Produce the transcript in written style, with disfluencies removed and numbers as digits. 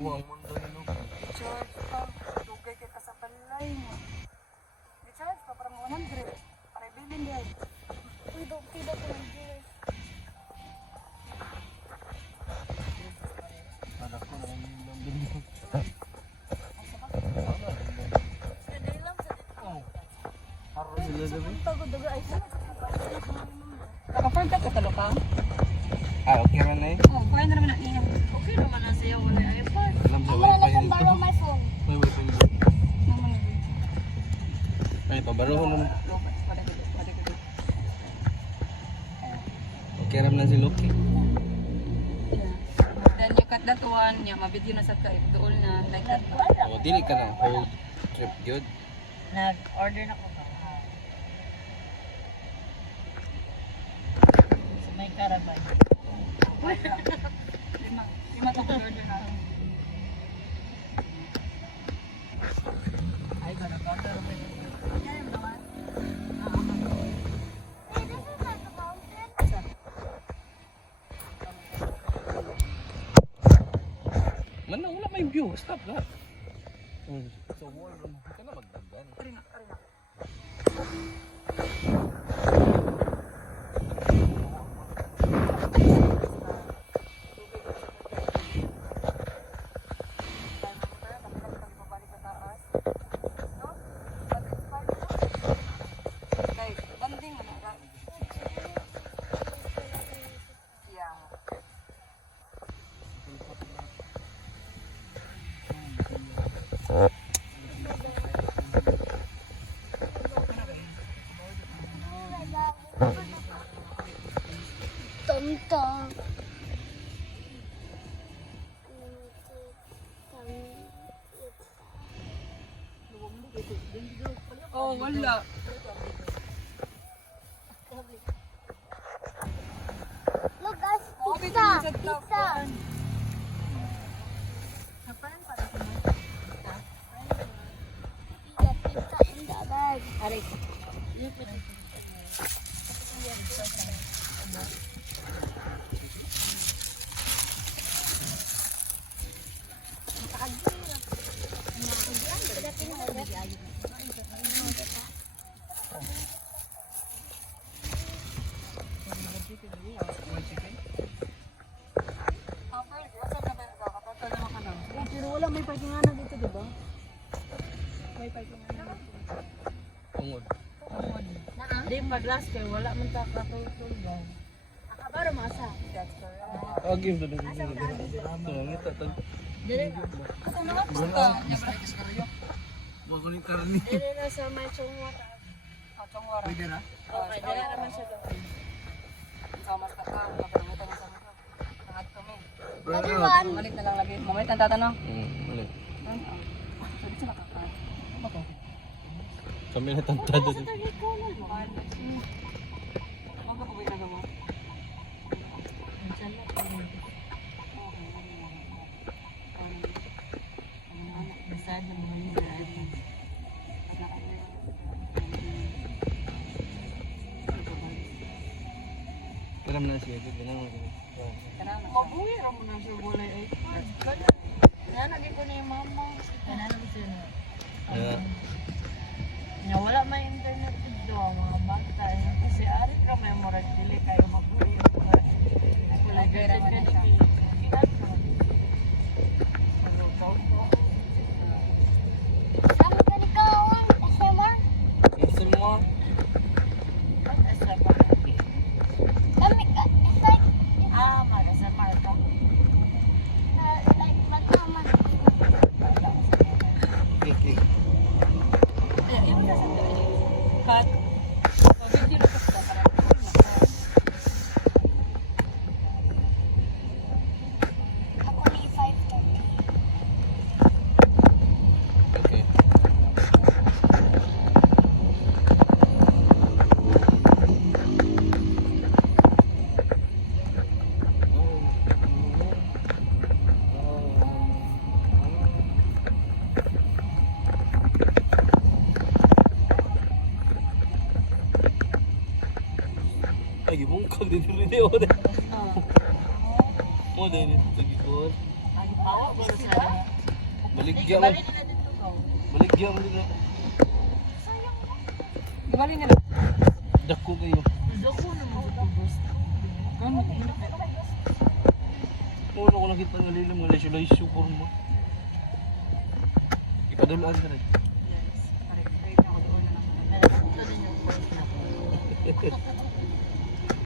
Huwag mo doon no. Charge pa. Dugay kay ka sa balay mo. I-charge pa para 100. Para bilhin din. Uy, tidak ko ng Diyos. Anak ko naman yung doon dito. Kadali lang sa dito. Haro sila doon. Pagod-duga ay sa. Naka-firm ka katalo ka? Okay rin na eh. Oh, kaya na naman na niya. Okay naman na sa'yo. Wala yung iPad. Alam sa Ang wifi wala na dito. borrow my phone. May wifi dito. Ay, pabaruho naman. Okay rin na si Loki. Then you cut that one, yeah, mabidyo na sa ka, doon na, like that. O, dili ka na. Whole trip good. Nag-order na ko pa. Sa may karabay. Lima to order na. Ay, order pa yun. Yan naman. Man na, wala may view. Stop na. So, wala ka na magdagan. Arina. Tonton. Oh, wala. Look guys, Oh, pizza. pizza. Pizza. Pizza in the bag. Aray. Pero wala may parkinganan dito, di ba? May parkinganan dito. Tungod. Di pag-last kayo, wala man ta katulog ba? Akabaro masa. That's correct. Oh, game doon. Ito, ngita. Dire Ito naman po ito. Niya ba rin Huwag ko ni karani. dire na sa may chungwata. Chongwara. Pwede na? Okay, dire naman siya doon. Sama sa ka, makalimutan mo sa mga. Nangad kami. Everyone. Balik na lang lagi. Mamaya ang tatanong. Ulit. Sabi sa nakakain. Ano to? Kami na tantado Sa dito. target ko na. Huwag ka po na gawa. Masado mo yun. Karam na siya. Ito na naman. Mabuhi ra mo na siya walay ay. Kaya naging ko na yung mama. Kaya naman siya na. Yeah. Nga wala may internet dito ang mga bata. Kasi ari ka may murag dili kayo mabuhi. Wala gara man na siya. Sama ka ni Kawan, SMR? Gusto mo? SMR. Kami ka, it's like, mag-SMR ka. Like, magkaman. Kiki. Ayan, yun na sa tayo. Cut. Pag-video na kasi ka para Ako ni 5:30. Okay. Ay, gibungkag din rin. Ah. Mo din ito sa gikot. Ay, tawa ba na sana? Baligya mo. Balik na dito ko. Baligya mo dito. Ibali nila. Dako kayo. Gusto ko na magtubos. Kano? Wala ko nakita ng lilim nga lesyo-lesyo po mo. Ikadulaan ka rin. Yes. Pare, na ako doon na lang. Meron ito din yung voice na.